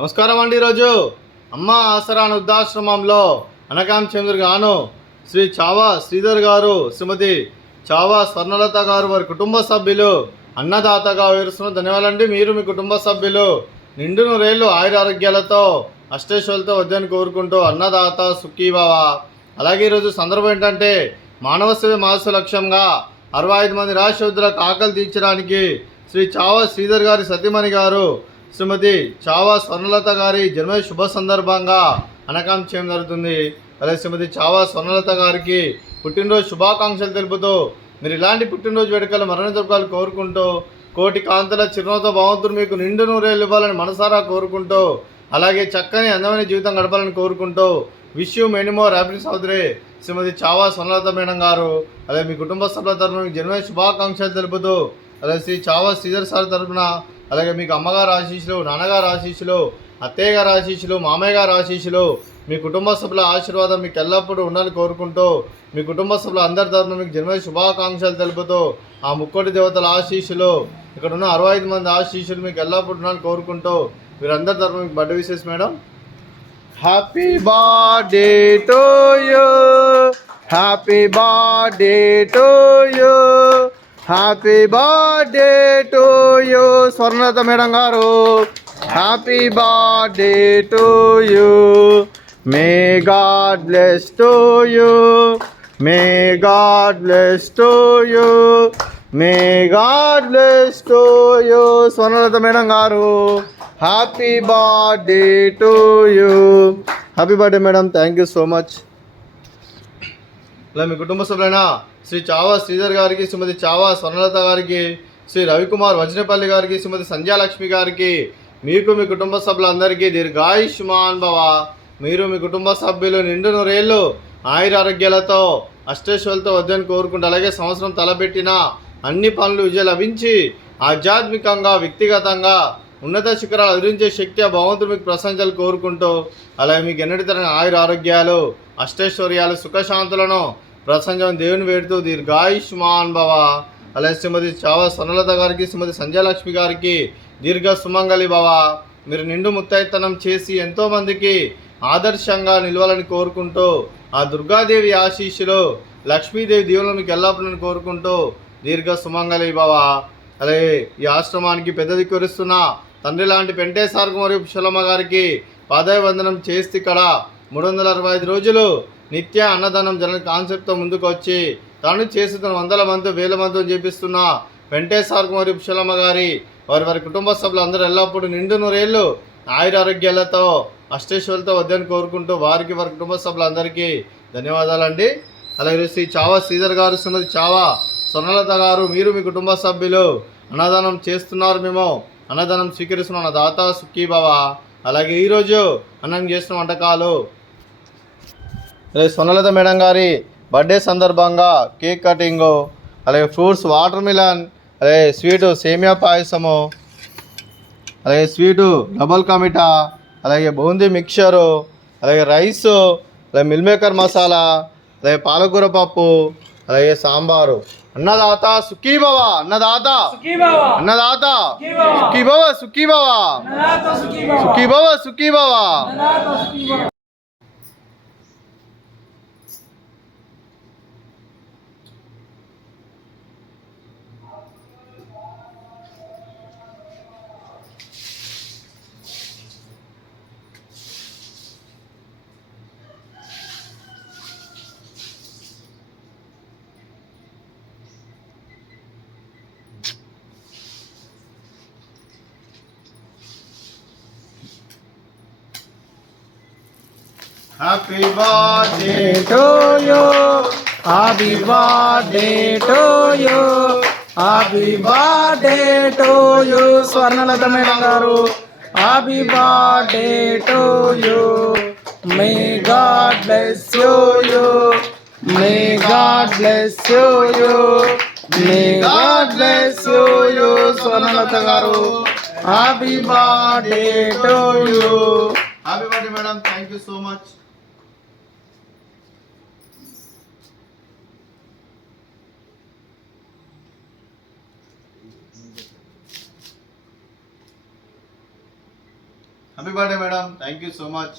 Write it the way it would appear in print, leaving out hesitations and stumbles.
నమస్కారం అండి. ఈరోజు అమ్మ ఆసరా వృద్ధాశ్రమంలో అనకాం చంద్ర గాను శ్రీ చావా శ్రీధర్ గారు, శ్రీమతి చావా స్వర్ణలత గారు, వారి కుటుంబ సభ్యులు అన్నదాతగా వివరిస్తున్న ధన్యవాదాలండి. మీరు మీ కుటుంబ సభ్యులు నిండు నూరేళ్ళు ఆయురారోగ్యాలతో అష్టేశ్వరులతో వద్దని కోరుకుంటూ అన్నదాత సుఖీభవ. అలాగే ఈరోజు సందర్భం ఏంటంటే మానవ సేవ మాస లక్ష్యంగా 65 మంది రాష్ట్రోద్యులకు ఆకలి తీర్చడానికి శ్రీ చావా శ్రీధర్ గారి సతీమణి గారు శ్రీమతి చావా స్వర్ణలత గారి జన్మ శుభ సందర్భంగా అనకాం చేయడం జరుగుతుంది. అలాగే శ్రీమతి చావా స్వర్ణలత గారికి పుట్టినరోజు శుభాకాంక్షలు తెలుపుతూ మీరు ఇలాంటి పుట్టినరోజు వేడుకలు మరణ జరపాలని కోరుకుంటూ కోటి కాంతుల చిరునవ్వుతో భగవంతుడు మీకు నిండు నూరేళ్ళు ఇవ్వాలని మనసారా కోరుకుంటూ అలాగే చక్కని అందమైన జీవితం గడపాలని కోరుకుంటూ wish you many more happiness అవుతురే శ్రీమతి చావా స్వర్ణలత మేడం గారు. అలాగే మీ కుటుంబ సభ్యుల తరఫున మీకు జన్మ శుభాకాంక్షలు తెలుపుతూ అలాగే శ్రీ చావా శ్రీధర్ సార్ తరఫున అలాగే మీకు అమ్మగారు ఆశీస్సులు, నాన్నగారు ఆశీస్సులు, అత్తయ్య గారు ఆశీస్సులు, మామయ్య గారు ఆశీస్సులు, మీ కుటుంబ సభ్యుల ఆశీర్వాదం మీకు ఎల్లప్పుడూ ఉండాలని కోరుకుంటూ మీ కుటుంబ సభ్యుల అందరి తరఫున మీకు జన్మ శుభాకాంక్షలు తెలుపుతూ ఆ ముక్కోటి దేవతల ఆశీస్సులు, ఇక్కడ ఉన్న 65 మంది ఆశీస్సులు మీకు ఎల్లప్పుడూ ఉండాలని కోరుకుంటూ మీరందరి తరఫున మీకు birthday wishes madam. Happy birthday to you, happy birthday to you, happy birthday to you Swarnalatha madam గారు. Happy birthday to you. May God bless to you, may God bless to you, may God bless to you Swarnalatha madam గారు. Happy birthday to you. Happy birthday madam. Thank you so much. ఇలా మీ కుటుంబ సభ్యులైన శ్రీ చావా శ్రీధర్ గారికి, శ్రీమతి చావా స్వర్ణలత గారికి, శ్రీ రవికుమార్ వజ్రపల్లి గారికి, శ్రీమతి సంధ్యాలక్ష్మి గారికి, మీకు మీ కుటుంబ సభ్యులందరికీ దీర్ఘాయుష్మాన్ భవ. మీరు మీ కుటుంబ సభ్యులు నిండు నూరేళ్ళు ఆయురారోగ్యాలతో అష్టేశ్వరులతో వద్దని కోరుకుంటూ అలాగే సంవత్సరం తలపెట్టిన అన్ని పనులు విజయం లభించి ఆధ్యాత్మికంగా వ్యక్తిగతంగా ఉన్నత శిఖరాలు అధిరించే శక్తి ఆ భగవంతుడు మీకు ప్రశంసలు కోరుకుంటూ అలాగే మీకు ఎన్నటి తరగని ఆయురారోగ్యాలు, అష్టైశ్వర్యాలు, సుఖశాంతులను ప్రసంగం దేవుని వేడుతూ దీర్ఘాయుష్మాన్ భవ. అలాగే శ్రీమతి చావా స్వర్ణలత గారికి, శ్రీమతి సంధ్యాలక్ష్మి గారికి దీర్ఘ సుమంగళి భవ. మీరు నిండు ముత్తైతనం చేసి ఎంతోమందికి ఆదర్శంగా నిలవాలని కోరుకుంటూ ఆ దుర్గాదేవి ఆశీస్సులు, లక్ష్మీదేవి దీవులను మీకు ఎల్లప్పుడూ కోరుకుంటూ దీర్ఘ సుమంగళి భవ. అలాగే ఈ ఆశ్రమానికి పెద్ద దిక్కురిస్తున్న తండ్రి లాంటి పెంటేశ్వర మరియు పుష్పలమ్మ గారికి పాదాభివందనం చేస్తే ఇక్కడ 365 రోజులు నిత్య అన్నదానం జన కాన్సెప్ట్తో ముందుకు వచ్చి తాను చేస్తున్న 100 మంది 1000 మందితో చేపిస్తున్న వెంకటేశ్వర మరియు పుష్పలమ్మ గారి వారి కుటుంబ సభ్యులు అందరూ ఎల్లప్పుడూ నిండు నూరేళ్ళు ఆయురారోగ్యాలతో అష్టేశ్వరులతో వద్దని కోరుకుంటూ వారి కుటుంబ సభ్యులందరికీ ధన్యవాదాలండి. అలాగే శ్రీ చావా శ్రీధర్ గారు, శ్రీమతి చావా స్వర్ణలత గారు, మీరు మీ కుటుంబ సభ్యులు అన్నదానం చేస్తున్నారు. మేము అన్నదానం స్వీకరిస్తున్న దాత సుఖీభవ. అలాగే ఈరోజు అన్నం చేసిన వంటకాలు అలాగే స్వర్ణలత మేడం గారి బర్త్డే సందర్భంగా కేక్ కటింగు, అలాగే ఫ్రూట్స్ వాటర్ మిలన్, అలాగే స్వీటు సేమియా పాయసము, అలాగే స్వీటు డబల్ కమిటా, అలాగే బూందీ మిక్చరు, అలాగే రైసు, అలాగే మిల్ మేకర్ మసాలా, అలాగే పాలకూర పప్పు, అలాగే సాంబారు. అన్నదాత సుఖీభవ, అన్నదాత అన్నదాత సుఖీభవ, సుఖీభవ సుఖీభవ, సుఖీభవ. Happy birthday to you, happy birthday to you, happy birthday to you Swarnalatha madam గారు. Happy birthday to you, may God bless you, may God bless you, may God bless you Swarnalatha గారు. Happy birthday to you. Happy birthday madam, thank you so much. Happy birthday madam, thank you so much.